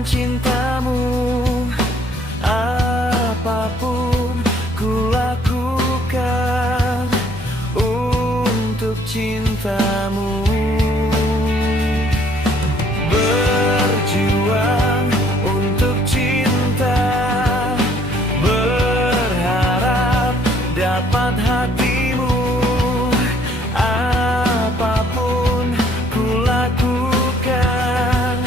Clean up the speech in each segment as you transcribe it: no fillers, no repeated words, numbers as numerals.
dengan cintamu. Apapun ku lakukan untuk cintamu. Berjuang untuk cinta, berharap dapat hatimu. Apapun ku lakukan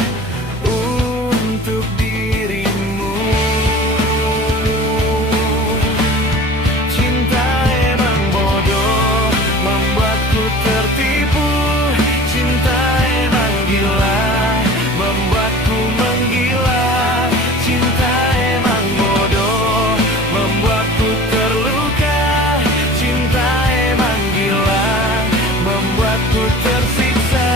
untuk dirimu. Cinta emang bodoh, membuatku tertipu. Cinta emang gila, membuatku menggila. Cinta emang bodoh, membuatku terluka. Cinta emang gila, membuatku tersiksa.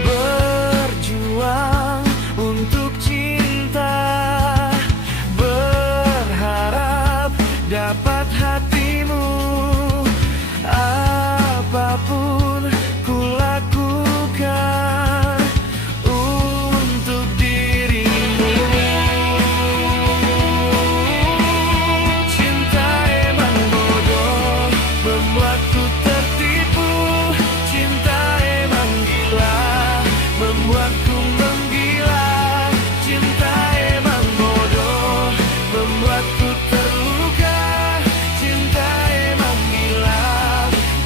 Berjuang untuk cinta, berharap dapat hatimu. Apapun ku lakukan untuk dirimu. Cinta emang bodoh, membuatku tertipu. Cinta emang gila, membuatku menggila. Cinta emang bodoh, membuatku terluka. Cinta emang gila,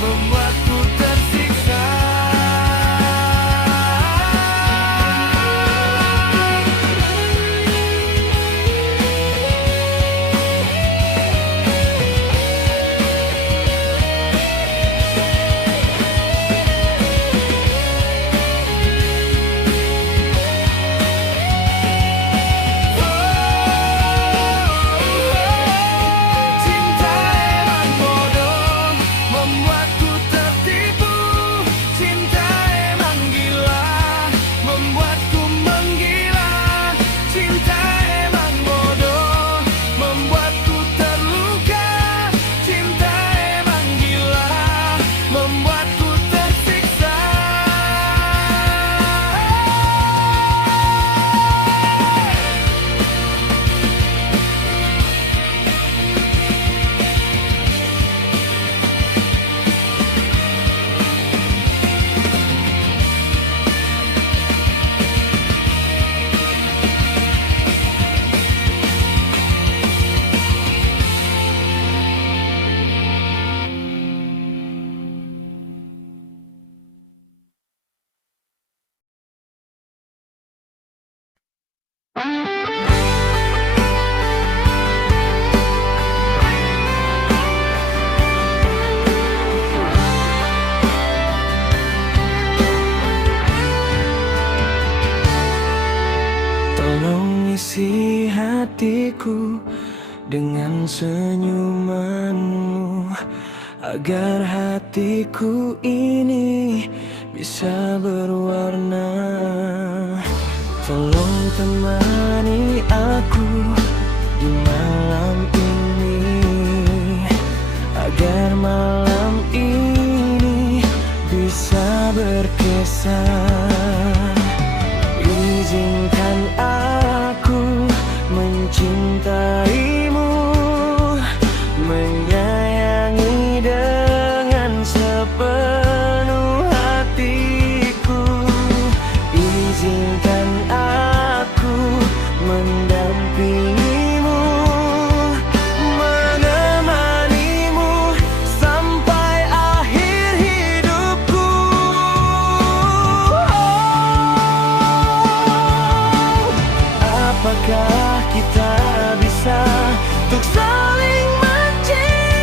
membuatku tersiksa. Cinta emang bodoh, membuatku tertipu. Cinta emang gila, membuatku menggila. Cinta emang bodoh, membuatku terluka. Cinta emang gila, membuatku tersiksa. Tolong isi hatiku dengan senyumanmu, agar hatiku ini bisa berwarna. Tolong temani aku di malam ini, agar malam ini bisa berkesan. Izinkan aku mencintaimu, menyayangi dengan sepenuh hatiku. Izinkan aku mendampingimu, menemanimu sampai akhir hidupku. Apakah kita bisa untuk saling mencintai?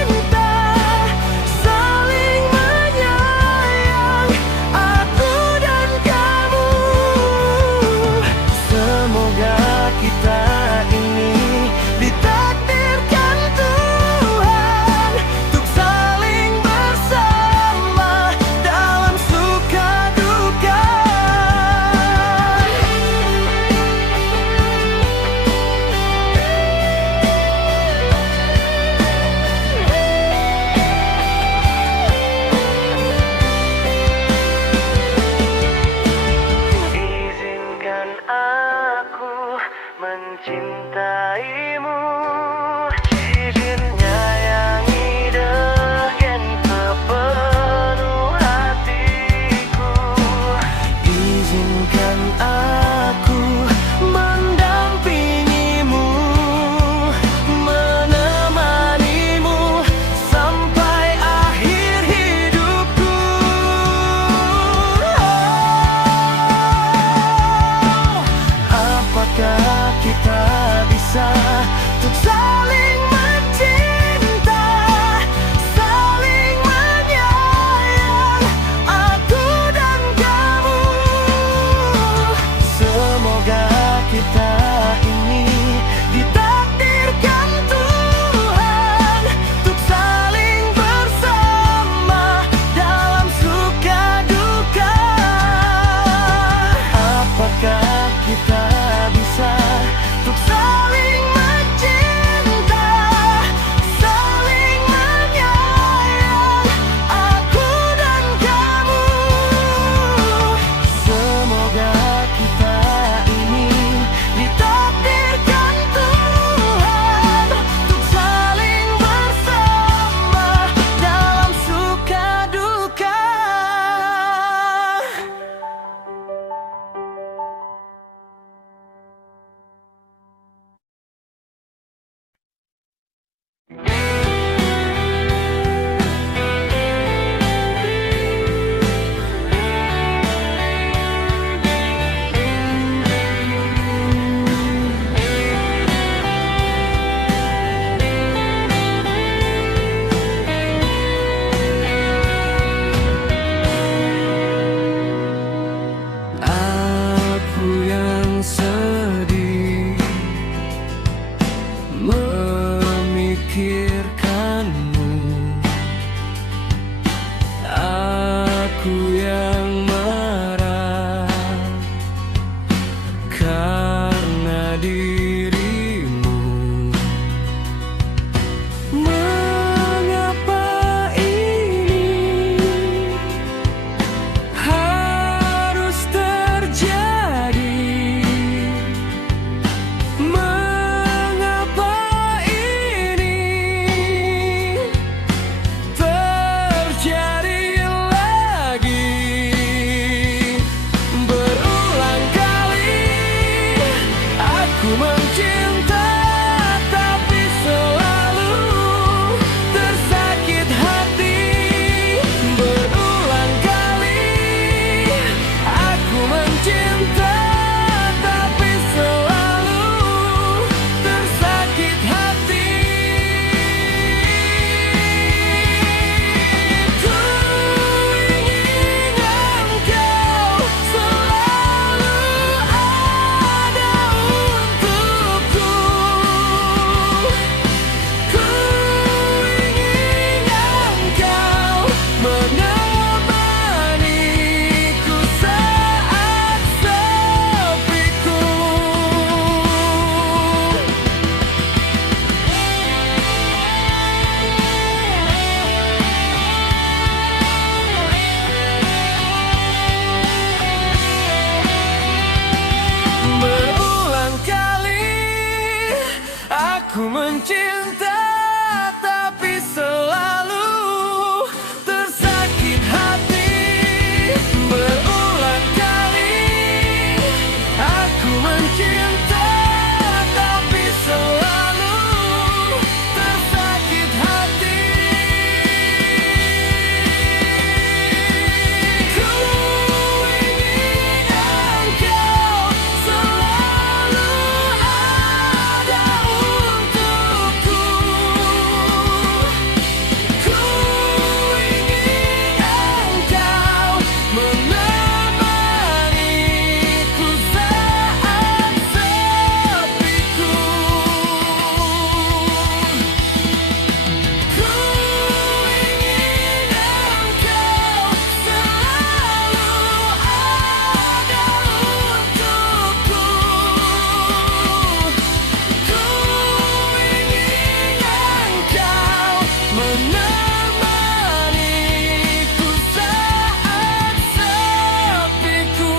menemaniku saat sepiku.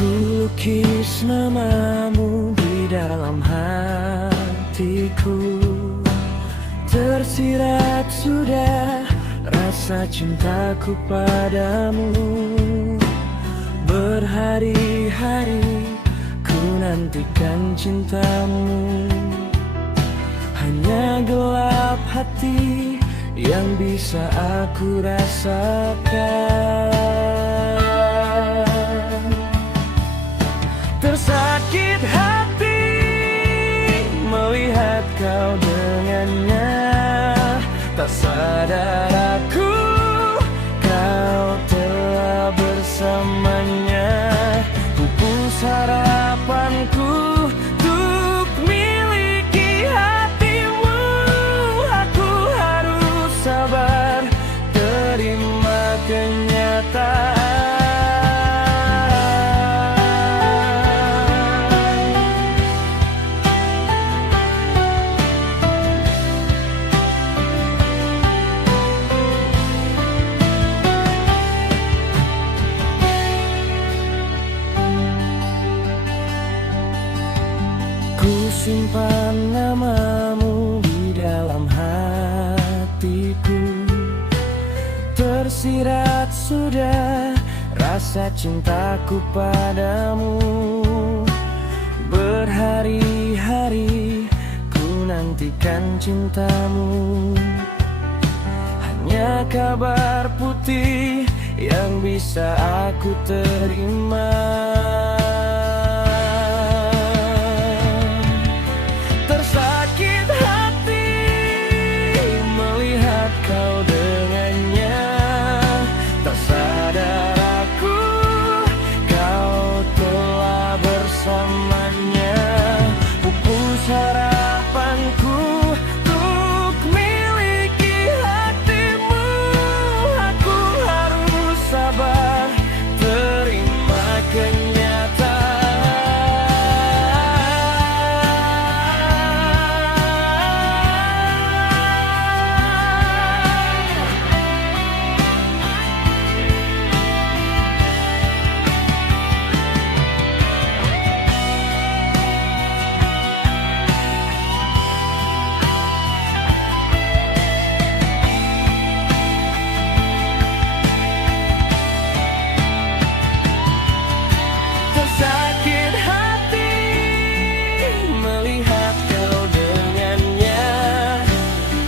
Kulukis namamu di dalam hatiku, tersirat sudah rasa cintaku padamu. Berhari-hari ku nantikan cintamu, hanya gelap hati yang bisa aku rasakan. Tersakit hati melihat kau dengannya, tak sadar aku kau telah bersamanya. Pupus harapanku untuk miliki hatimu. Aku harus sabar terima kenyataan. Simpan namamu di dalam hatiku, tersirat sudah rasa cintaku padamu. Berhari-hari ku nantikan cintamu, hanya kabar putih yang bisa aku terima. Tersakit hati melihat kau dengannya, tak sadar aku kau telah bersamanya. Pupus harapanku untuk miliki hatimu. Aku harus sabar terima kenyataan. Tersakit hati melihat kau dengannya,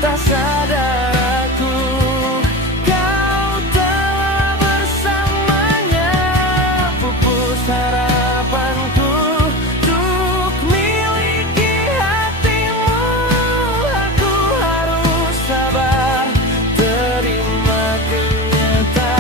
tak sadar aku kau telah bersamanya. Pupus harapanku untuk miliki hatimu. Aku harus sabar terima kenyataan.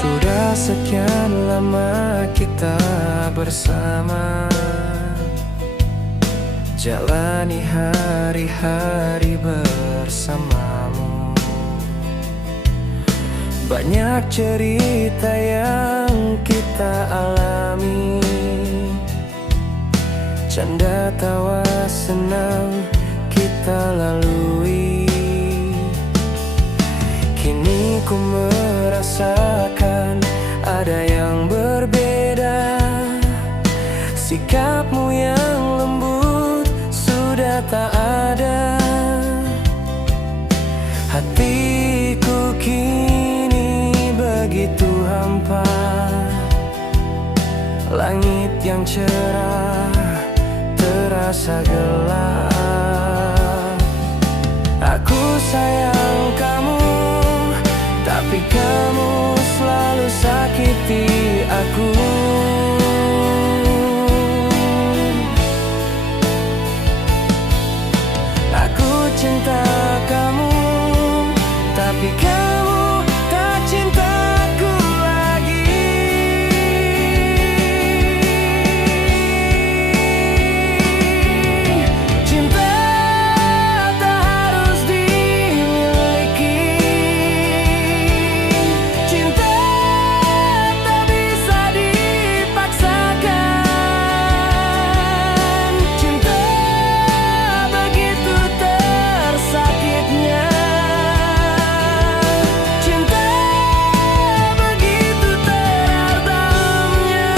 Sudah sekian lama kita bersama, jalani hari-hari bersamamu. Banyak cerita yang kita alami, canda tawa senang kita lalui. Kini ku merasakan ada yang berbeda. Sikapmu yang lembut sudah tak ada. Hatiku kini begitu hampa. Langit yang cerah terasa gelap. Aku sayang kamu, tapi kamu selalu sakiti aku. Aku cinta kamu, tapi kamu tak cintaku lagi. Cinta tak harus dimiliki, cinta tak bisa dipaksakan. Cinta begitu tersakitnya, cinta begitu terdamnya.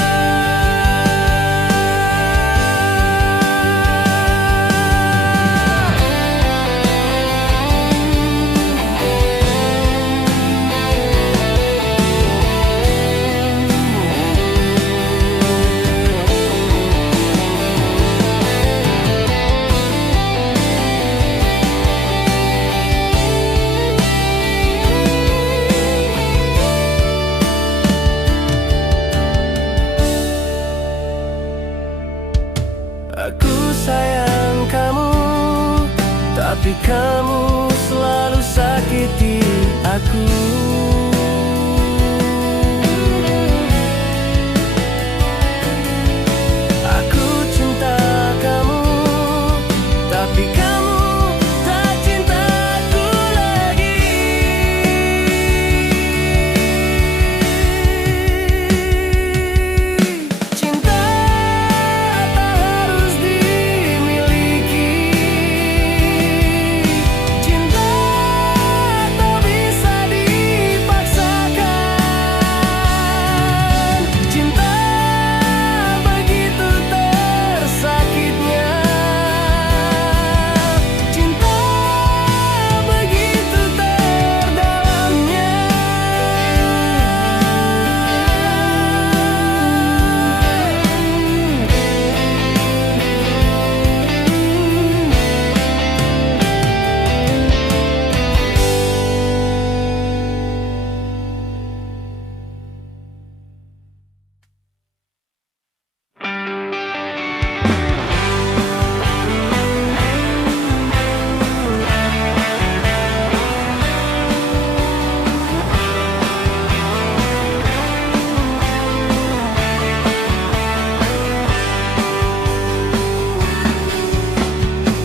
Aku sayang kamu, tapi kamu selalu sakiti aku. Aku cinta kamu, tapi kamu tak cintaku lagi. Cinta tak harus dimiliki, cinta tak bisa dipaksakan. Cinta begitu tersakitnya, cinta begitu terdalamnya.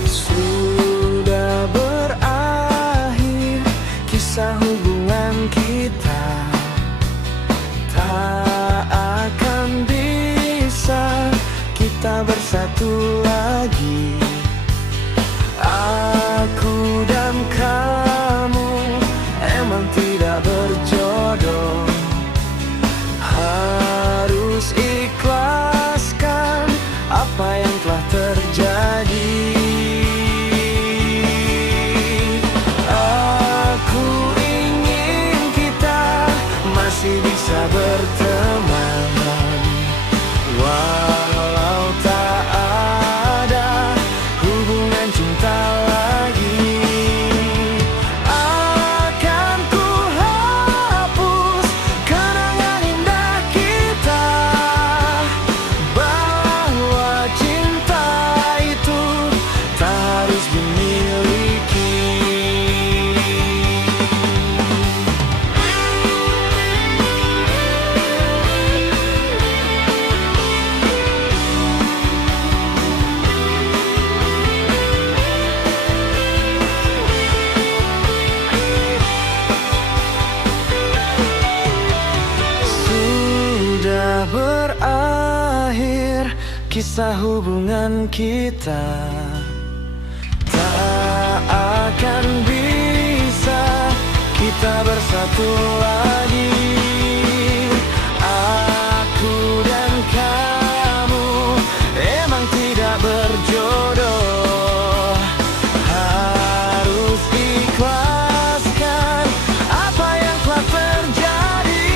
Sudah berakhir kisah hubungan kita, tak akan bisa kita bersatu lagi. Aku dan kamu emang tidak berjodoh. Harus ikhlaskan apa yang telah terjadi. Aku ingin kita masih bisa berteman, walau tak ada hubungan cinta lagi. Akan ku hapus kenangan indah kita, bahwa cinta itu tak harus dimiliki. Sudah berakhir kisah hubungan kita, tak akan bisa kita bersatu lagi. Aku dan kamu emang tidak berjodoh. Harus ikhlaskan apa yang telah terjadi.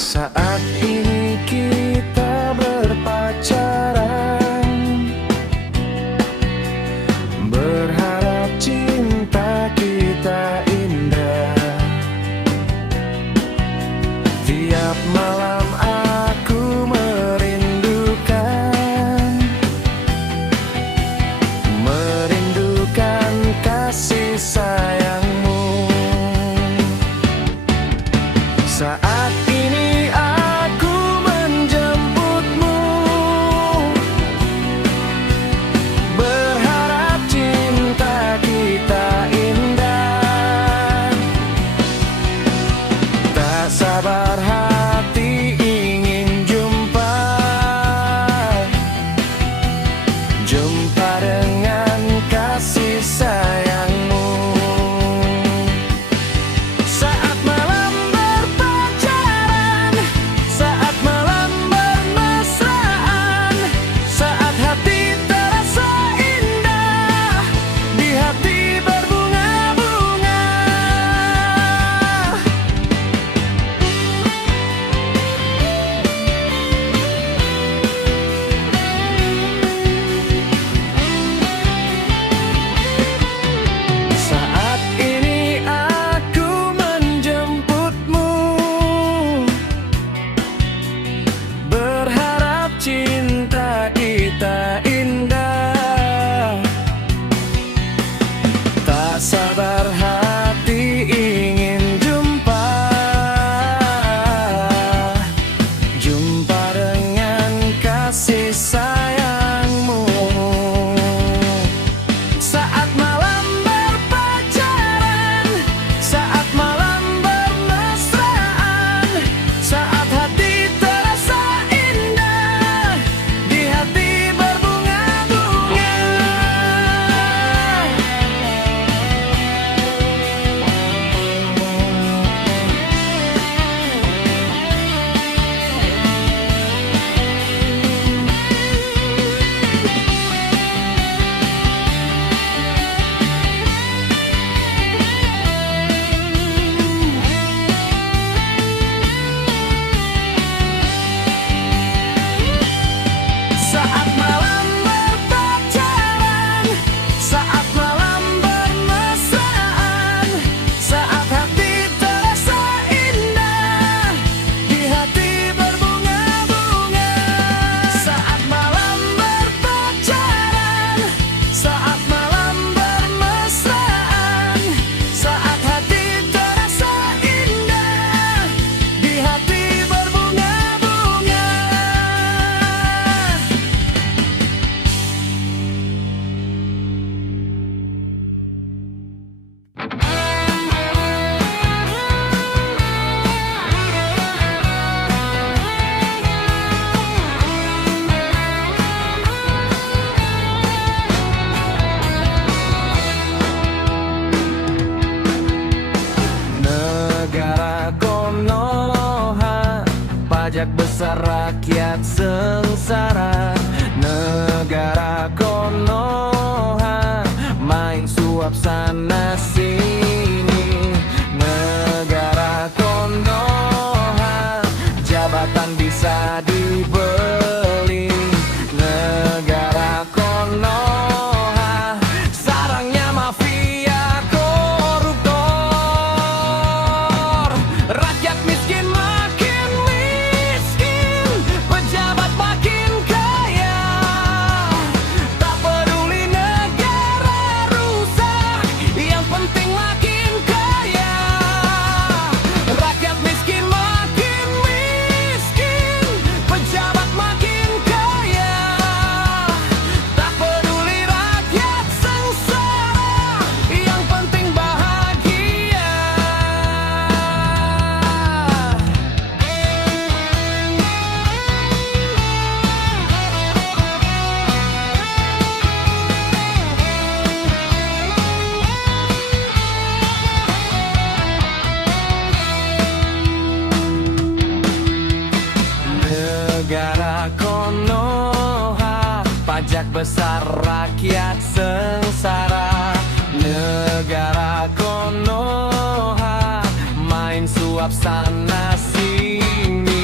Saat ini kita berpacaran, berharap cinta kita indah. Tiap malam aku merindukan kasih sayangmu. Saat ini aku menjemputmu, berharap cinta kita indah. Tak sabar hati ingin jumpa dengan kasih sayangmu. Saat malam berpacaran, saat malam bermesraan, saat hati terasa indah, di hati berbunga-bunga. Saat ini aku menjemputmu, berharap cinta kita indah. Tak sabar hati ingin jumpa dengan kasih sayangmu. Saat malam berpacaran, saat malam bermesraan, saat hati terasa indah, di hati berbunga-bunga. Saat malam berpacaran, saat malam bermesraan, saat hati terasa indah, di hati berbunga-bunga. Saat malam berpacaran, saat malam bermesraan, saat hati terasa indah, di hati berbunga-bunga. Negara Konoha, pajak besar rakyat sengsara. Negara Konoha, main suap sana sini. Negara Konoha, jabatan bisa dibeli. Negara Konoha, sarangnya mafia koruptor. Rakyat miskin makin miskin, pejabat makin kaya. Tak peduli negara rusak, yang penting makin kaya. Rakyat miskin makin miskin, pejabat makin kaya. Tak peduli rakyat sengsara, yang penting bahagia. Negara Konoha, pajak besar rakyat sengsara. Negara Konoha, main suap sana sini.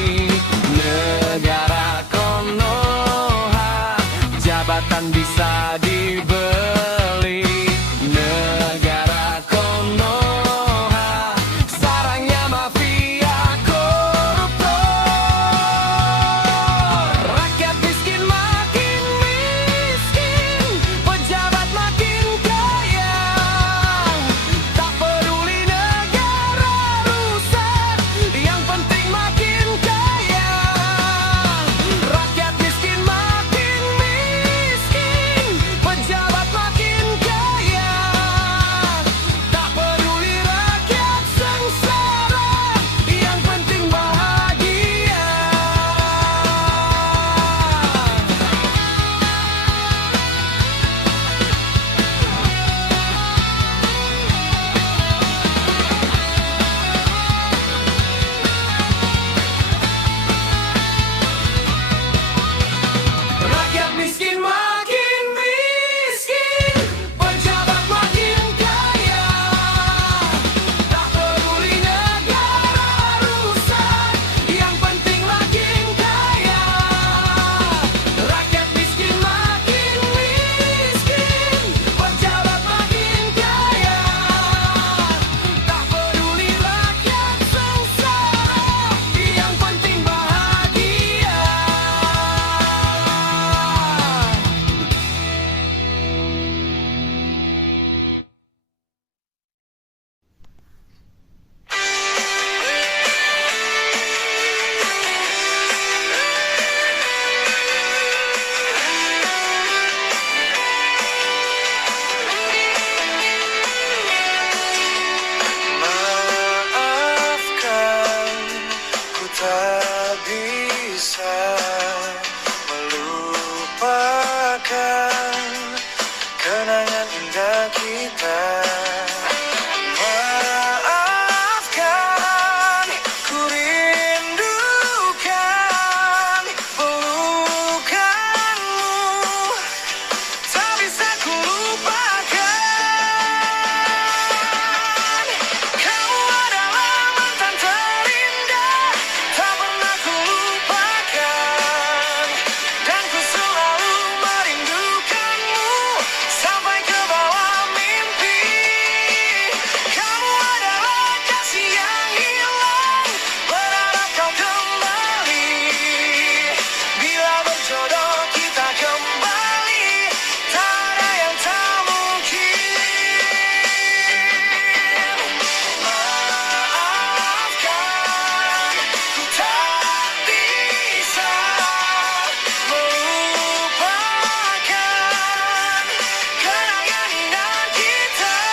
tak bisa melupakan kenangan indah kita. Maafkan, ku rindukan pelukanmu, tak bisa ku lupakan. Kamu adalah mantan terindah, tak pernah ku lupakan. Dan ku selalu merindukanmu sampai ke bawah mimpi. Kamu adalah kasih yang hilang, berharap kau kembali. Bila berjodoh kita kembali, tak ada yang tak mungkin. Maafkan, ku tak bisa melupakan kenangan indah kita.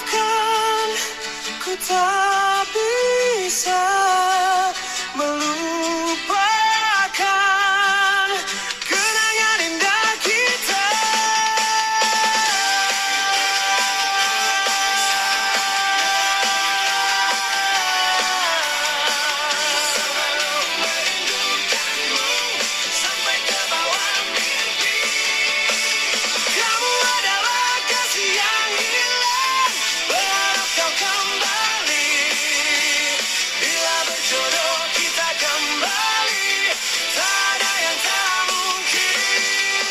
Maafkan, ku tak bisa melupakan kenangan indah kita. Sampai ke bawah mimpi. Kamu adalah kasih yang hilang, berharap kau kembali. Bila berjodoh kita kembali, tak ada yang tak mungkin.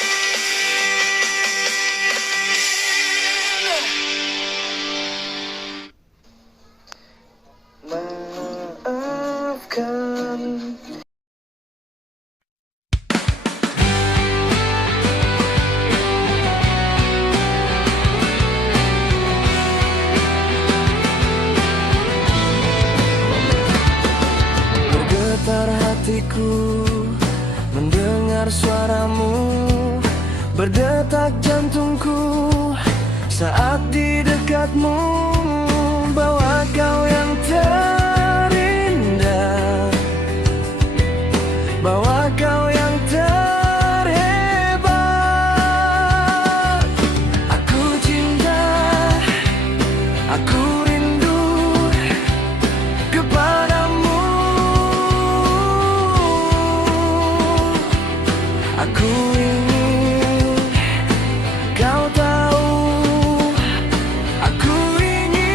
Maafkan. Bergetar hatiku mendengar suaramu, berdetak jantungku saat di dekatmu. Bahwa kau yang terindah, bahwa kau yang terhebat. Aku cinta, aku rindu kepadamu. Aku ingin kau tahu, aku inginkanmu.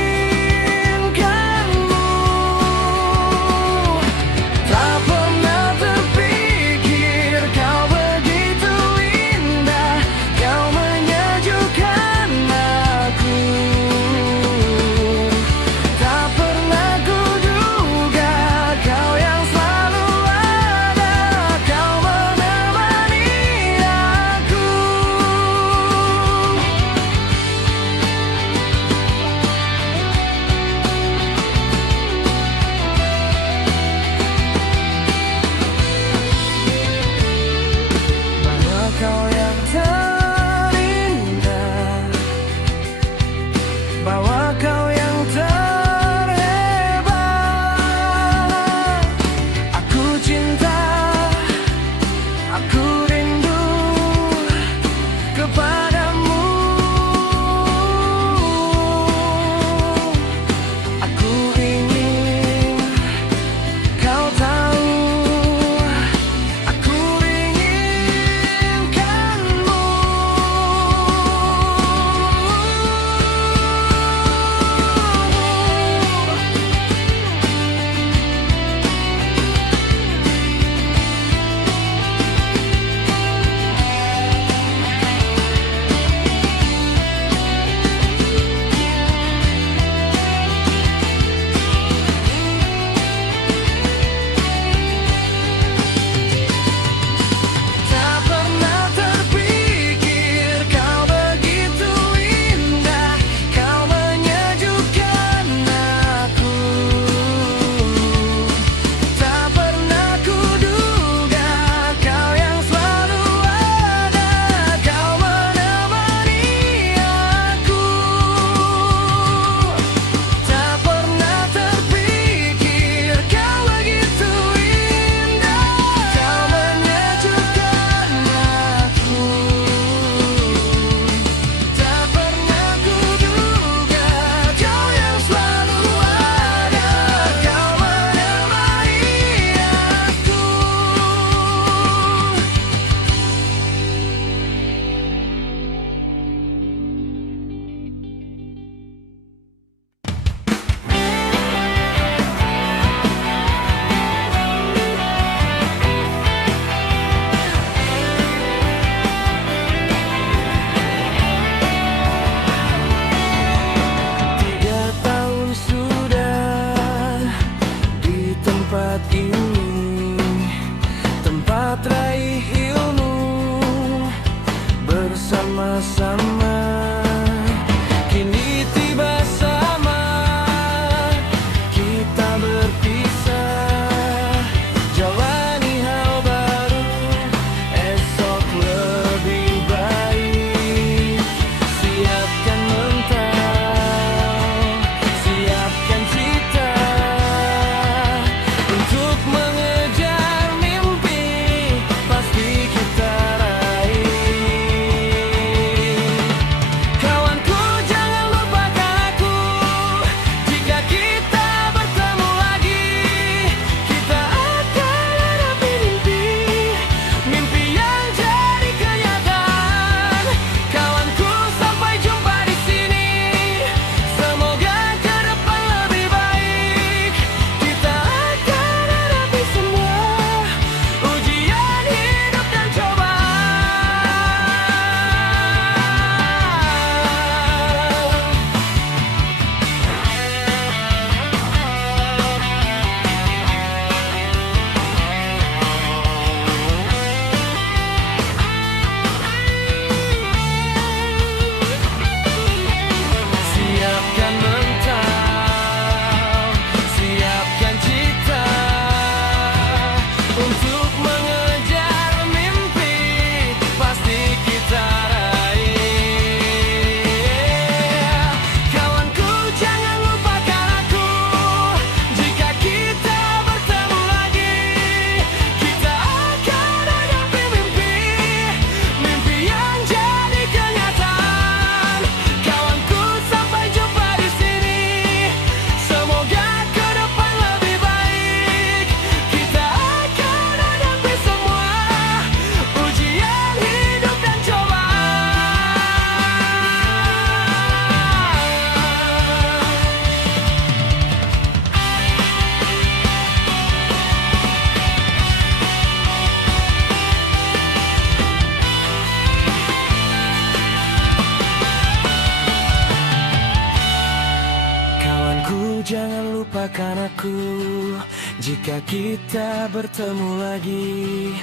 kita bertemu lagi.